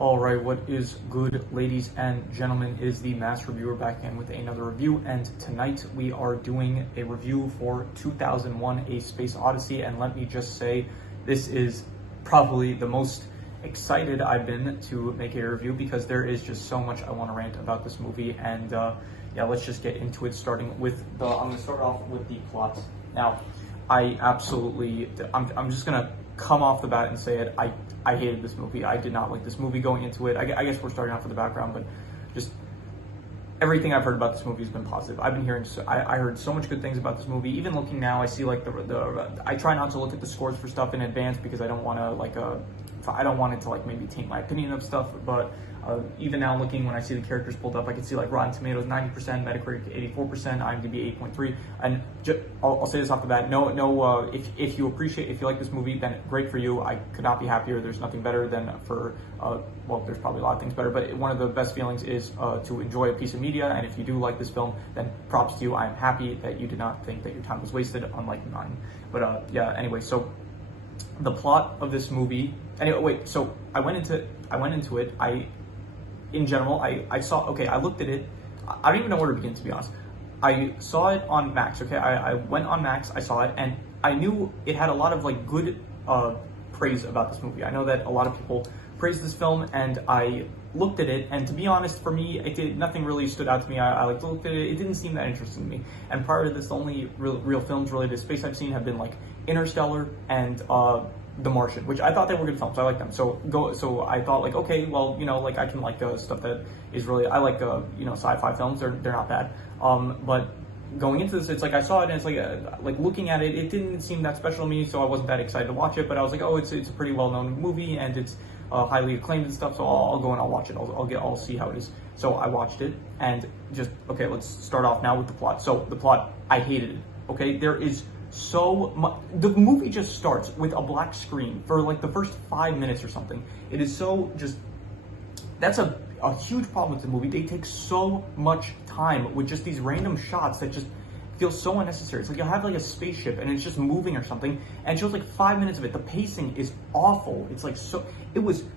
Alright, what is good, ladies and gentlemen? It is the Mass Reviewer back again with another review, and tonight we are doing a review for 2001 A Space Odyssey, and let me just say, this is probably the most excited I've been to make a review because there is just so much I want to rant about this movie, and yeah, let's just get into it, starting with I'm going to start off with the plot. Now, I'm just going to come off the bat and say it. I hated this movie. I did not like this movie going into it. I guess we're starting off with the background, but just everything I've heard about this movie has been positive. I've been hearing, I heard so much good things about this movie. Even looking now, I see like I try not to look at the scores for stuff in advance because I don't want to I don't want it to like maybe taint my opinion of stuff, but even now looking, when I see the characters pulled up, I can see like Rotten Tomatoes 90%, Metacritic 84%, IMDb 8.3, and I'll say this off the bat, if you like this movie, then great for you. I could not be happier. There's nothing better than well, there's probably a lot of things better, but one of the best feelings is to enjoy a piece of media, and if you do like this film, then props to you. I'm happy that you did not think that your time was wasted, unlike mine. But yeah, anyway, so the plot of this movie, anyway, wait, so I went into it, in general, I saw, okay, I looked at it, I don't even know where to begin, to be honest. I saw it on Max, okay, I went on Max, I saw it, and I knew it had a lot of, like, good praise about this movie. I know that a lot of people praised this film, and I looked at it, and to be honest, for me, nothing really stood out to me. I like looked at it, it didn't seem that interesting to me. And prior to this, the only real films related to space I've seen have been, like, Interstellar and, The Martian, which I thought they were good films. I like them. So I thought, like, okay, well, you know, like, I can like stuff that is really, I like you know, sci-fi films. They're not bad. But going into this, it's like I saw it and it's like looking at it, it didn't seem that special to me, so I wasn't that excited to watch it. But I was like, oh, it's a pretty well-known movie and it's highly acclaimed and stuff. So I'll go and I'll watch it. I'll see how it is. So I watched it and just, okay, let's start off now with the plot. So the plot, I hated it. Okay, there is so much. The movie just starts with a black screen for like the first 5 minutes or something. It is so just, that's a huge problem with the movie. They take so much time with just these random shots that just feel so unnecessary. It's like you'll have like a spaceship and it's just moving or something, and it shows like 5 minutes of it. The pacing is awful. It's like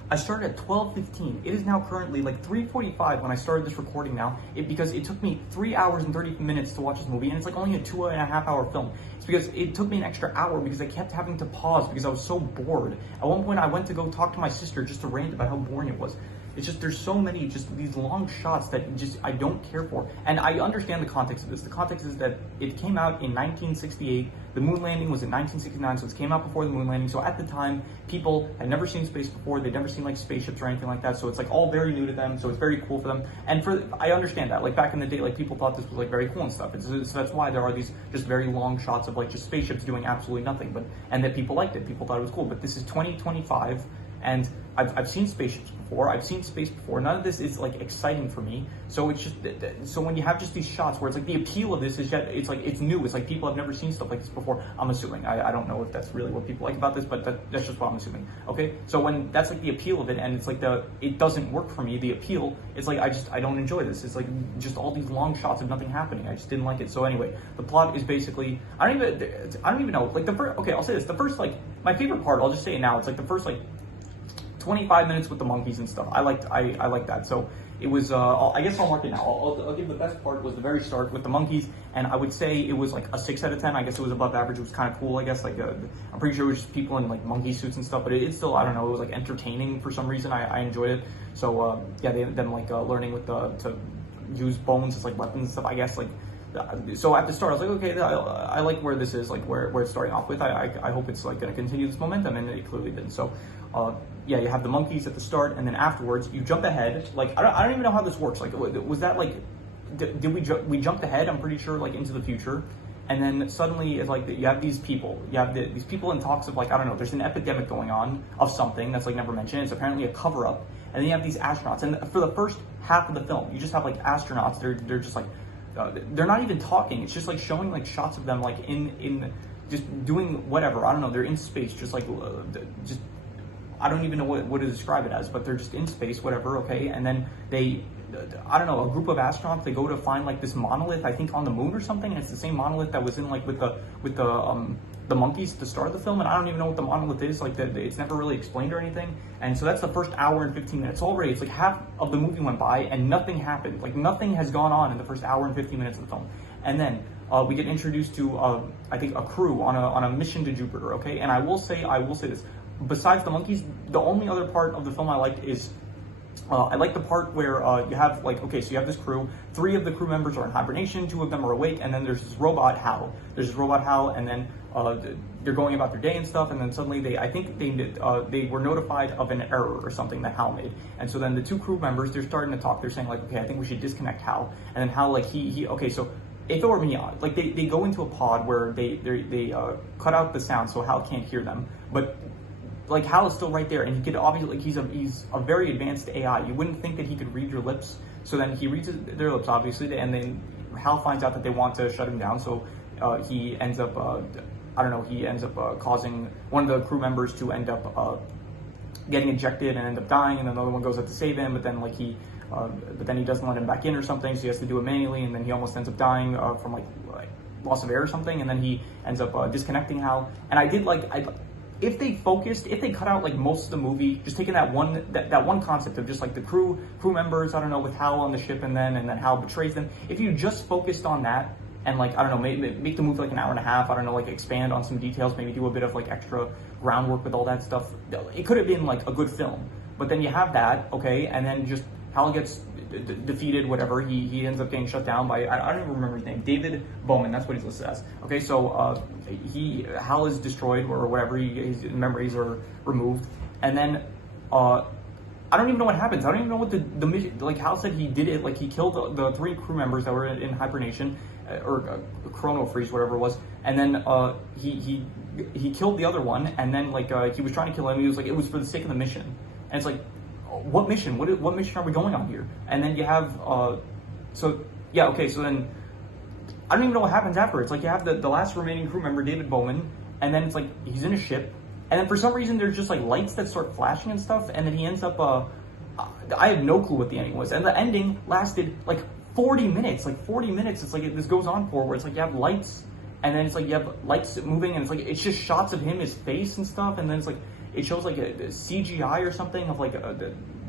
I started at 12:15. It is now currently like 3:45 when I started this recording now, because it took me 3 hours and 30 minutes to watch this movie, and it's like only a 2.5 hour film. It's because it took me an extra hour because I kept having to pause because I was so bored. At one point I went to go talk to my sister just to rant about how boring it was. It's just, there's so many, just these long shots that just, I don't care for. And I understand the context of this. The context is that it came out in 1968. The moon landing was in 1969, so it came out before the moon landing. So at the time, people had never seen space before. They'd never seen like spaceships or anything like that. So it's like all very new to them. So it's very cool for them. And I understand that. Like back in the day, like people thought this was like very cool and stuff. So that's why there are these just very long shots of like just spaceships doing absolutely nothing. And that people liked it. People thought it was cool. But this is 2025. And I've seen spaceships before. I've seen space before. None of this is like exciting for me. So it's just, so when you have just these shots where it's like the appeal of this is that it's like, it's new. It's like people have never seen stuff like this before. I'm assuming. I don't know if that's really what people like about this, but that's just what I'm assuming. Okay. So when that's like the appeal of it, and it's like it doesn't work for me. The appeal, it's like, I don't enjoy this. It's like just all these long shots of nothing happening. I just didn't like it. So anyway, the plot is basically, I don't even know. Like okay, I'll say this. The first, like, my favorite part, I'll just say it now. It's like the first, like, 25 minutes with the monkeys and stuff. I liked that. So it was, I guess I'll mark it now. I'll give the best part was the very start with the monkeys, and I would say it was like a 6 out of 10. I guess it was above average. It was kind of cool, I guess. Like, I'm pretty sure it was just people in like monkey suits and stuff, but it's still, I don't know, it was like entertaining for some reason. I enjoyed it. So yeah, them like learning with to use bones as like weapons and stuff, I guess. Like, so at the start, I was like, okay, I like where this is, like where it's starting off with. I hope it's like going to continue this momentum, and it clearly did. So, yeah, you have the monkeys at the start, and then afterwards you jump ahead. Like, I don't even know how this works. Like, was that like, did we jumped ahead? I'm pretty sure, like, into the future, and then suddenly it's like you have these people. You have these people in talks of like, I don't know. There's an epidemic going on of something that's like never mentioned. It's apparently a cover up, and then you have these astronauts. And for the first half of the film, you just have like astronauts. They're just like. They're not even talking. It's just like showing like shots of them like in just doing whatever. I don't know. They're in space, just like just I don't even know what to describe it as, but they're just in space, whatever, okay? And then I don't know, a group of astronauts, they go to find like this monolith, I think on the moon or something, and it's the same monolith that was in like with the monkeys at the start of the film, and I don't even know what the monolith is, like it's never really explained or anything. And so that's the first hour and 15 minutes already. It's like half of the movie went by and nothing happened. Like nothing has gone on in the first hour and 15 minutes of the film. And then we get introduced to I think a crew on a mission to Jupiter, okay? And I will say this, besides the monkeys, the only other part of the film I liked is I like the part where you have like, okay, so you have this crew, 3 of the crew members are in hibernation, 2 of them are awake, and then there's this robot Hal. And then they're going about their day and stuff, and then suddenly I think they were notified of an error or something that Hal made. And so then the 2 crew members, they're starting to talk, they're saying like, okay, I think we should disconnect Hal. And then Hal, like okay, so if it were me, like they go into a pod where they cut out the sound so Hal can't hear them, but like Hal is still right there, and he could obviously, like he's a very advanced AI. You wouldn't think that he could read your lips. So then he reads their lips, obviously, and then Hal finds out that they want to shut him down. So he ends up, causing one of the crew members to end up getting ejected and end up dying, and then another one goes up to save him, but then like but then he doesn't let him back in or something, so he has to do it manually, and then he almost ends up dying from like loss of air or something, and then he ends up disconnecting Hal. And I did like, if they cut out like most of the movie, just taking that one concept of just like the crew members, I don't know, with Hal on the ship, and then Hal betrays them. If you just focused on that and like, I don't know, make the movie like an hour and a half, I don't know, like expand on some details, maybe do a bit of like extra groundwork with all that stuff, it could have been like a good film. But then you have that, okay, and then just Hal gets defeated, whatever, he ends up getting shut down by, I don't even remember his name, David Bowman, that's what he's listed as. Okay, so Hal is destroyed or whatever, his memories are removed, and then I don't even know what happens. I don't even know what the mission, like Hal said he did it, like he killed the 3 crew members that were in hibernation, or chrono freeze, whatever it was, and then he killed the other one, and then like he was trying to kill him, he was like, it was for the sake of the mission, and it's like, what mission? What mission are we going on here? And then you have, so then I don't even know what happens after. It's like you have the last remaining crew member, David Bowman, and then it's like he's in a ship, and then for some reason there's just like lights that start flashing and stuff, and then he ends up, I have no clue what the ending was, and the ending lasted like 40 minutes. It's like this goes on for where it's like you have lights, and then it's like you have lights moving, and it's like it's just shots of him, his face and stuff, and then it's like it shows like a CGI or something of like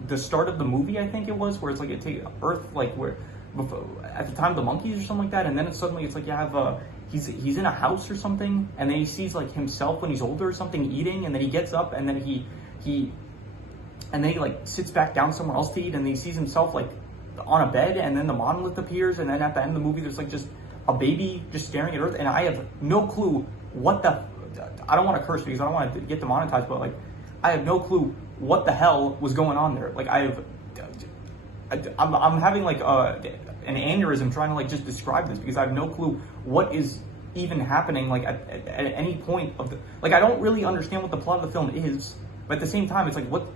the start of the movie, I think it was, where it's like it takes Earth, like where before, at the time of the monkeys or something like that, and then suddenly it's like you have he's in a house or something, and then he sees like himself when he's older or something eating, and then he gets up, and then he like sits back down somewhere else to eat, and then he sees himself like on a bed, and then the monolith appears, and then at the end of the movie there's like just a baby just staring at Earth, and I have no clue what the, I don't want to curse because I don't want to get demonetized, but like I have no clue what the hell was going on there. Like I'm having like an aneurysm trying to like just describe this, because I have no clue what is even happening like at any point of the, like I don't really understand what the plot of the film is, but at the same time it's like what,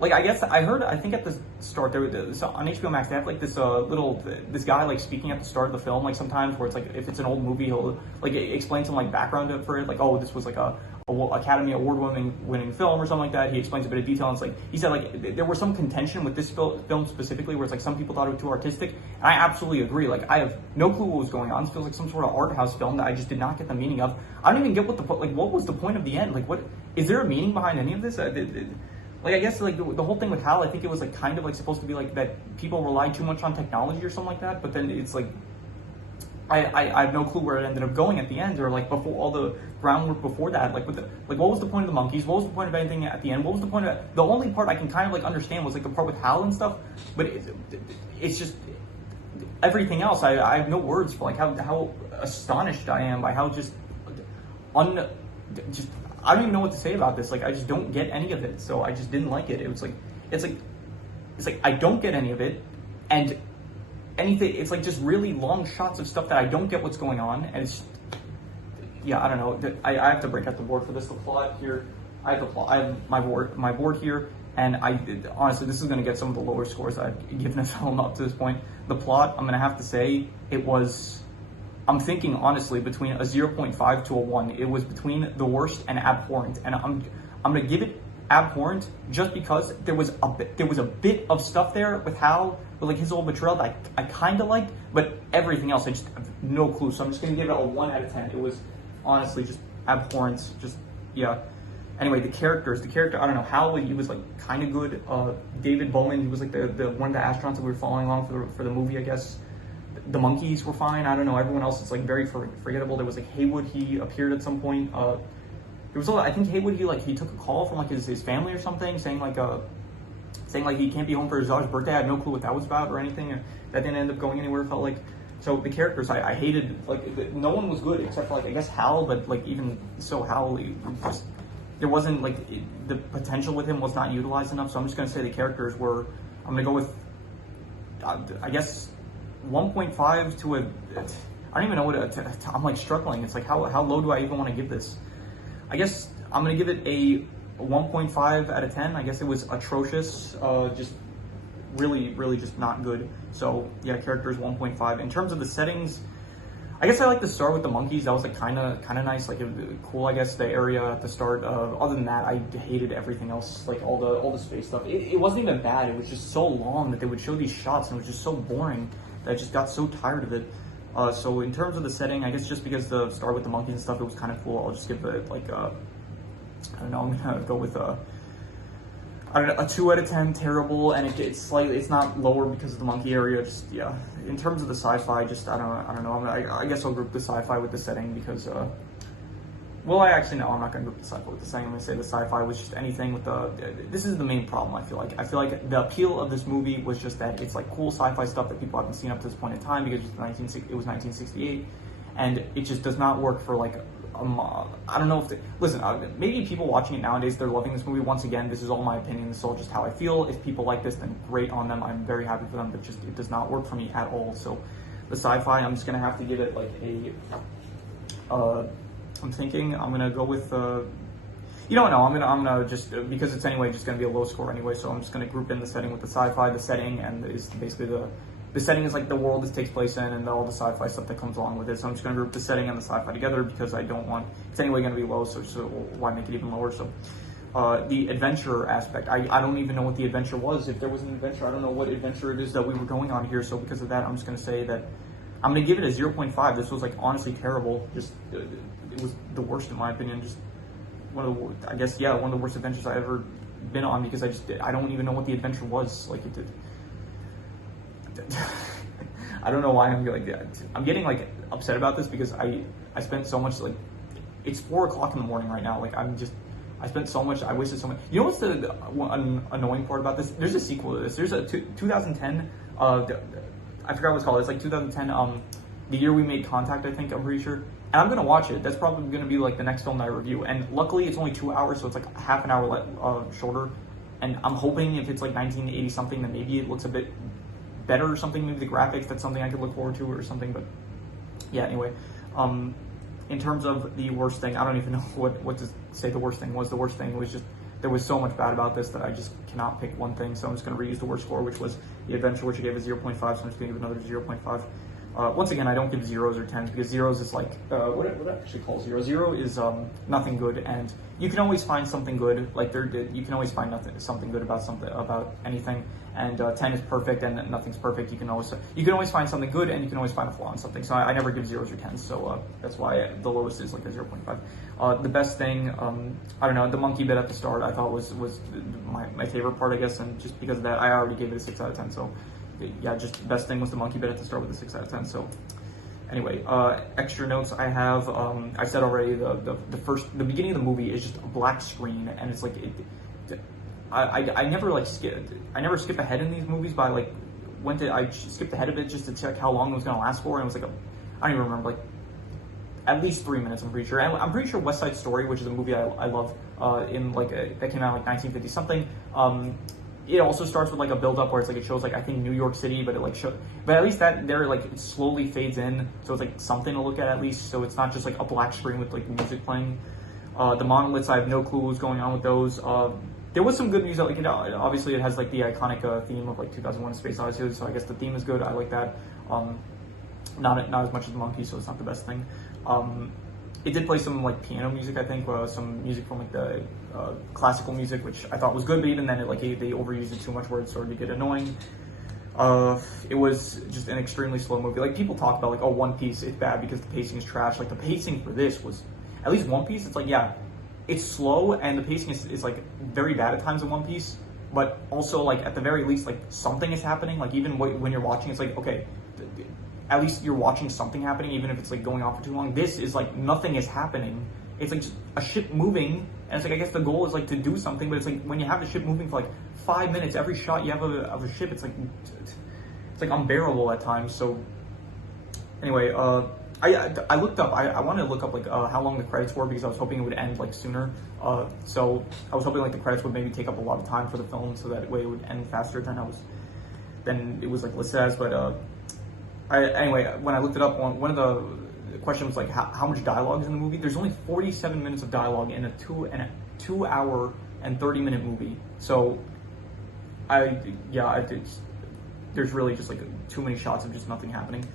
like I guess I think at the start there so on HBO Max they have like this this guy like speaking at the start of the film, like sometimes where it's like if it's an old movie he'll like explain some like background for it, like, oh, this was like a Academy Award winning film or something like that. He explains a bit of detail, and it's like he said like there was some contention with this film specifically where it's like some people thought it was too artistic, and I absolutely agree. Like I have no clue what was going on. It feels like some sort of art house film that I just did not get the meaning of. I don't even get what was the point of the end. Like, what is there a meaning behind any of this? Like I guess like the whole thing with Hal, I think it was like kind of like supposed to be like that people rely too much on technology or something like that, but then it's like I have no clue where it ended up going at the end, or like before all the groundwork before that, like what was the point of the monkeys? What was the point of anything at the end? What was the point of the only part I can kind of like understand was like the part with Hal and stuff, but it's just everything else. I have no words for like how astonished I am by how just I don't even know what to say about this. Like I just don't get any of it, so I just didn't like it. It's like I don't get any of it, and anything, it's like just really long shots of stuff that I don't get what's going on, and it's, yeah, I don't know. I have to break out the board for this. The plot here, I have my board here, and honestly, this is going to get some of the lower scores I've given this film up to this point. The plot, I'm going to have to say, I'm thinking honestly between a 0.5 to a 1. It was between the worst and abhorrent, and I'm going to give it abhorrent just because there was a bit of stuff there with Hal, with like his old betrayal that I kind of liked, but everything else I just have no clue. So I'm just gonna give it a 1 out of 10. It was honestly just abhorrent. Just yeah. Anyway, the character, I don't know, Hal, he was like kind of good. David Bowman, he was like the one of the astronauts that we were following along for the movie, I guess. The monkeys were fine. I don't know. Everyone else is like very forgettable. There was like Haywood. He appeared at some point. It was I think Haywood. He took a call from like his family or something, saying like he can't be home for his daughter's birthday. I had no clue what that was about or anything. That didn't end up going anywhere. It felt like. So the characters I hated. Like no one was good except for like I guess Hal. But like even so, Hal just there wasn't like the potential with him was not utilized enough. So I'm just gonna say the characters were. I'm gonna go with I guess 1.5 to a. I don't even know what I'm like struggling. It's like how low do I even want to give this? I guess I'm gonna give it a 1.5 out of 10. I guess it was atrocious, just really just not good. So yeah, characters 1.5. In terms of the settings, I guess I like to start with the monkeys. That was like kind of nice, like cool. I guess the area at the start. Other than that, I hated everything else, like all the space stuff. It wasn't even bad. It was just so long that they would show these shots, and it was just so boring that I just got so tired of it. So in terms of the setting, I guess just because the start with the monkeys and stuff, it was kind of cool. I'll just give it like I don't know. I'm gonna go with I don't know, a 2 out of 10. Terrible, and it's not lower because of the monkey area. Just yeah. In terms of the sci-fi, just I don't know. I guess I'll group the sci-fi with the setting because well, I'm not gonna group the sci-fi with the setting. I'm gonna say the sci-fi was just anything with the. This is the main problem. I feel like the appeal of this movie was just that it's like cool sci-fi stuff that people haven't seen up to this point in time because it was 1968, and it just does not work for like. I don't know if listen. Maybe people watching it nowadays, they're loving this movie. Once again, this is all my opinion. This is all just how I feel. If people like this, then great on them. I'm very happy for them. But just it does not work for me at all. So the sci-fi, I'm just gonna have to give it like a. I'm thinking I'm gonna go with. You don't know. I'm gonna just because it's anyway just gonna be a low score anyway. So I'm just gonna group in the setting with the sci-fi. The setting and is basically the setting is like the world this takes place in and all the sci-fi stuff that comes along with it. So I'm just going to group the setting and the sci-fi together because I don't want, it's anyway going to be low, so why make it even lower? So the adventure aspect, I don't even know what the adventure was. If there was an adventure, I don't know what adventure it is that we were going on here. So because of that, I'm just going to say that I'm going to give it a 0.5. This was like honestly terrible. Just, it was the worst in my opinion. Just one of the, I guess, yeah, one of the worst adventures I've ever been on because I don't even know what the adventure was. Like it did. I don't know why I'm like that. I'm getting like upset about this because I spent so much like it's 4 o'clock in the morning right now. Like I spent so much. I wasted so much. You know what's the annoying part about this? There's a sequel to this. There's a 2010. I forgot what it's called. It's like 2010. The year we made contact. I think I'm pretty sure. And I'm gonna watch it. That's probably gonna be like the next film that I review. And luckily it's only 2 hours, so it's like half an hour shorter. And I'm hoping if it's like 1980 something, then maybe it looks a bit better or something, maybe the graphics, that's something I could look forward to or something, but yeah, anyway, in terms of the worst thing, I don't even know what to say the worst thing was. The worst thing was just, there was so much bad about this that I just cannot pick one thing, so I'm just going to reuse the worst score, which was the adventure, which I gave a 0.5, so I'm just going to give another 0.5. Once again, I don't give 0s or 10s because 0s is like, what I actually call 0. 0 is nothing good, and you can always find something good, like you can always find something good about anything, and 10 is perfect and nothing's perfect. You can always find something good and you can always find a flaw in something. So I never give 0s or 10s, so that's why the lowest is like a 0.5. The best thing, I don't know, the monkey bit at the start I thought was my favorite part, I guess, and just because of that, I already gave it a 6 out of 10, so yeah, just the best thing was the monkey bit at the start with a 6 out of 10. So anyway, extra notes I have, I said already, the beginning of the movie is just a black screen, and it's like, I never skip ahead in these movies, but I skipped ahead of it just to check how long it was going to last for, and it was like I don't even remember, like at least 3 minutes, I'm pretty sure. And I'm pretty sure West Side Story, which is a movie I love, that came out like 1950 something, it also starts with like a build up where it's like it shows like I think New York City, but but at least that there like it slowly fades in, so it's like something to look at least. So it's not just like a black screen with like music playing. The monoliths, I have no clue what's going on with those. There was some good music, like obviously it has like the iconic theme of like 2001: A Space Odyssey, so I guess the theme is good. I like that. Not as much as the monkey, so it's not the best thing. it did play some like piano music, I think, some music from like the classical music, which I thought was good, but even then, they overused it too much where it started to get annoying. It was just an extremely slow movie. Like, people talk about like, oh, One Piece is bad because the pacing is trash. Like, the pacing for this was, at least One Piece, it's like, yeah, it's slow and the pacing is like very bad at times in One Piece, but also like at the very least, like something is happening. Like, even when you're watching, it's like, okay, at least you're watching something happening, even if it's like going on for too long. This is like nothing is happening. It's like just a ship moving, and it's like, I guess the goal is like to do something, but it's like when you have the ship moving for like 5 minutes, every shot you have of a ship, it's like unbearable at times. So anyway, I looked up. I wanted to look up like how long the credits were, because I was hoping it would end like sooner. So I was hoping like the credits would maybe take up a lot of time for the film, so that way it would end faster than it was like listed as. But anyway, when I looked it up, one of the questions was like how much dialogue is in the movie. There's only 47 minutes of dialogue in a 2 hour and 30-minute movie. So there's really just like too many shots of just nothing happening.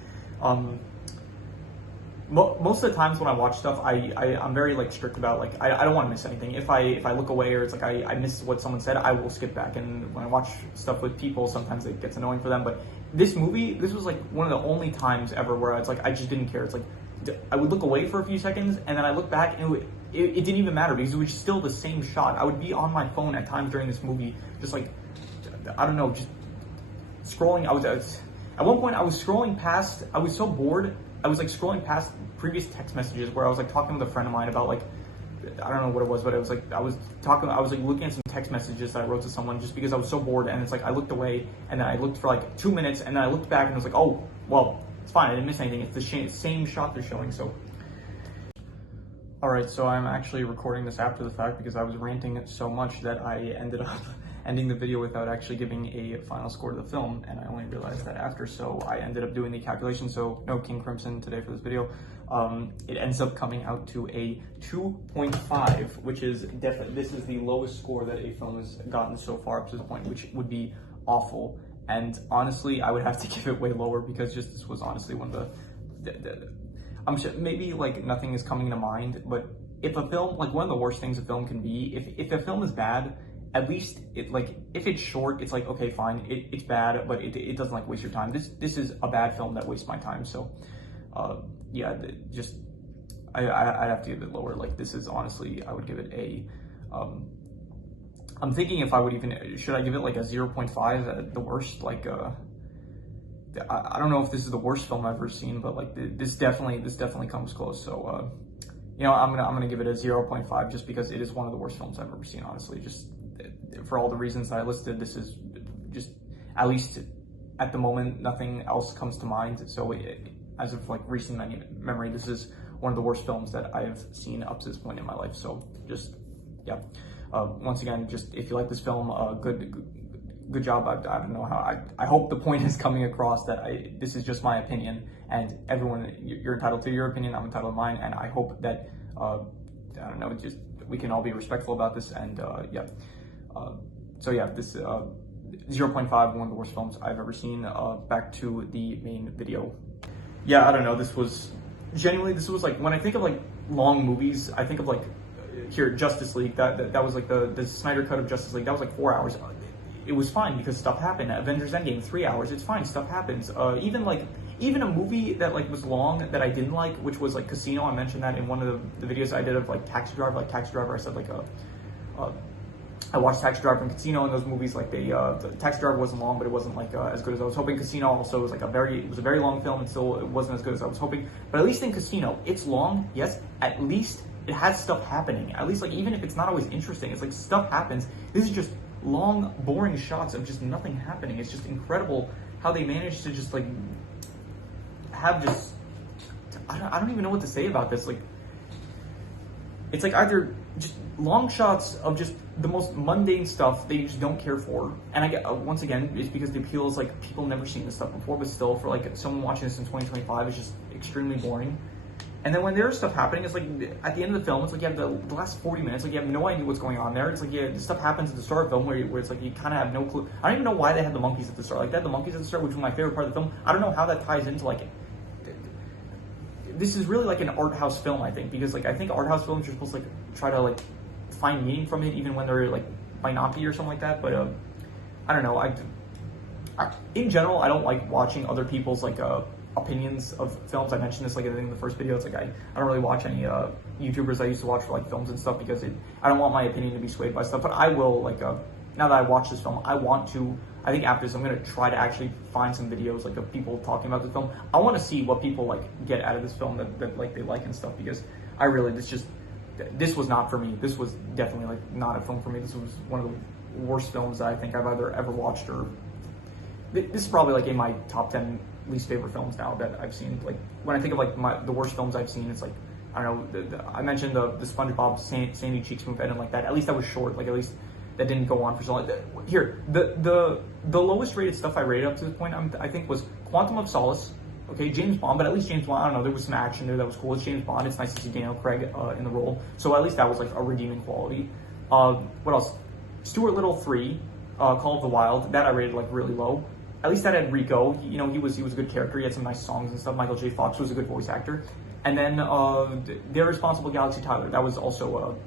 Most of the times when I watch stuff, I'm very like strict about like I don't want to miss anything. If I look away or it's like I miss what someone said, I will skip back. And when I watch stuff with people, sometimes it gets annoying for them. But this movie, this was like one of the only times ever where it's like I just didn't care. It's like I would look away for a few seconds and then I look back and it didn't even matter, because it was still the same shot. I would be on my phone at times during this movie, just like, I don't know, just scrolling. At one point I was scrolling past, I was so bored, I was like scrolling past previous text messages where I was like talking with a friend of mine about like, I don't know what it was, but it was like, I was like looking at some text messages that I wrote to someone just because I was so bored. And it's like, I looked away and then I looked for like 2 minutes and then I looked back and I was like, oh, well, it's fine, I didn't miss anything. It's the same shot they're showing. So, all right, so I'm actually recording this after the fact because I was ranting so much that I ended up ending the video without actually giving a final score to the film, and I only realized that after, so I ended up doing the calculation. So no King Crimson today for this video. It ends up coming out to a 2.5, which is definitely, this is the lowest score that a film has gotten so far up to this point, which would be awful. And honestly, I would have to give it way lower, because just this was honestly one of the I'm sure maybe like nothing is coming to mind, but if a film, like one of the worst things a film can be, if a film is bad, at least it like, if it's short, it's like, okay, fine, it's bad, but it doesn't like waste your time. This is a bad film that wastes my time. So yeah, just I'd have to give it lower. Like, this is honestly, I would give it a I'm thinking if I would even, should I give it like a 0.5 at the worst? Like I don't know if this is the worst film I've ever seen, but like this definitely comes close. So you know, I'm gonna give it a 0.5 just because it is one of the worst films I've ever seen, honestly. Just for all the reasons that I listed, this is just, at least at the moment, nothing else comes to mind. So as of like recent memory, this is one of the worst films that I've seen up to this point in my life. So just, yeah. Once again, just if you like this film, good job. I don't know how, I hope the point is coming across that this is just my opinion, and everyone, you're entitled to your opinion, I'm entitled to mine, and I hope that, I don't know, just, we can all be respectful about this, and yeah. So yeah, this 0.5, one of the worst films I've ever seen. Back to the main video. Yeah, I don't know, this was like, when I think of like long movies, I think of like, here, Justice League, that was like the Snyder cut of Justice League, that was like 4 hours. It was fine because stuff happened. Avengers Endgame, 3 hours, it's fine, stuff happens. Even a movie that like was long that I didn't like, which was like Casino, I mentioned that in one of the videos I did of like Taxi Driver, I said like I watched Taxi Driver and Casino, and those movies, like the Taxi Driver wasn't long, but it wasn't like as good as I was hoping. Casino also was like it was a very long film, and still it wasn't as good as I was hoping. But at least in Casino, it's long, yes, at least it has stuff happening. At least, like, even if it's not always interesting, it's like stuff happens. This is just long, boring shots of just nothing happening. It's just incredible how they managed to just like have just, I don't even know what to say about this. Like, it's like either just long shots of just the most mundane stuff they just don't care for. And I get, once again, it's because the appeal is like people never seen this stuff before, but still, for like someone watching this in 2025, it's just extremely boring. And then when there's stuff happening, it's like at the end of the film, it's like you have the last 40 minutes, like you have no idea what's going on there. It's like, yeah, this stuff happens at the start of the film where it's like you kind of have no clue. I don't even know why they had the monkeys at the start. Like, they had the monkeys at the start, which was my favorite part of the film. I don't know how that ties into like this is really like an art house film, I think, because like I think art house films you're supposed to like try to like find meaning from it, even when they're like might not be or something like that. But I don't know. In general, I don't like watching other people's like opinions of films. I mentioned this like I think in the first video. It's like I don't really watch any YouTubers I used to watch for like films and stuff because I don't want my opinion to be swayed by stuff. But I will like now that I watch this film, I think after this I'm gonna try to actually find some videos like of people talking about the film. I want to see what people like get out of this film that like they like and stuff, because this was not for me. This was definitely like not a film for me. This was one of the worst films that I think I've either ever watched, or this is probably like in my top 10 least favorite films now that I've seen. Like when I think of like the worst films I've seen, it's like, I don't know, I mentioned the SpongeBob Sandy Cheeks movie. I didn't like that. At least that was short. Like at least that didn't go on for so long. Here, the lowest rated stuff I rated up to this point, I think, was Quantum of Solace. Okay, James Bond, but at least James Bond, I don't know, there was some action there that was cool. It's James Bond. It's nice to see Daniel Craig in the role. So at least that was like a redeeming quality. What else? Stuart Little 3, Call of the Wild. That I rated like really low. At least that had Rico. You know, he was a good character. He had some nice songs and stuff. Michael J. Fox was a good voice actor. And then The Irresponsible Galaxy Tyler. That was also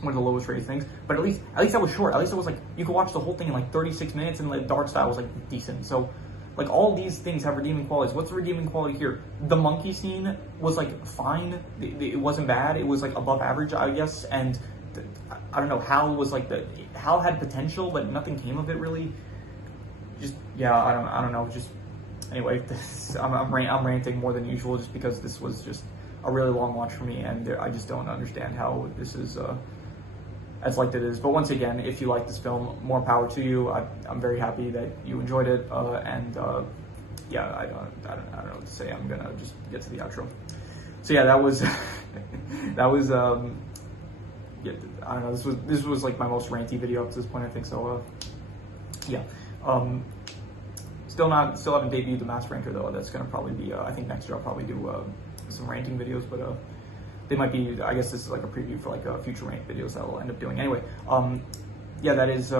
one of the lowest rated things. But at least that was short. At least it was like you could watch the whole thing in like 36 minutes, and the dark style was like decent. So like all these things have redeeming qualities. What's the redeeming quality here? The monkey scene was like fine. It wasn't bad. It was like above average, I guess. And I don't know, Hal had potential, but nothing came of it really. Just yeah, I don't know. Just anyway, I'm ranting more than usual just because this was just a really long watch for me, and I just don't understand how this is as liked it is. But once again, if you like this film, more power to you. I'm very happy that you enjoyed it, and yeah, I don't know what to say. I'm gonna just get to the outro. So yeah, that was yeah, I don't know. This was like my most ranty video up to this point, I think. So yeah. Still haven't debuted the Mass Ranker though. That's gonna probably be I think next year I'll probably do some ranking videos, but they might be, I guess this is like a preview for like future rank videos that I'll end up doing. Anyway, yeah, that is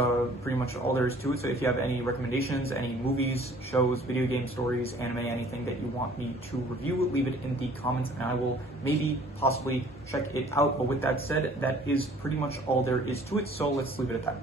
pretty much all there is to it. So if you have any recommendations, any movies, shows, video game stories, anime, anything that you want me to review, leave it in the comments and I will maybe possibly check it out. But with that said, that is pretty much all there is to it. So let's leave it at that.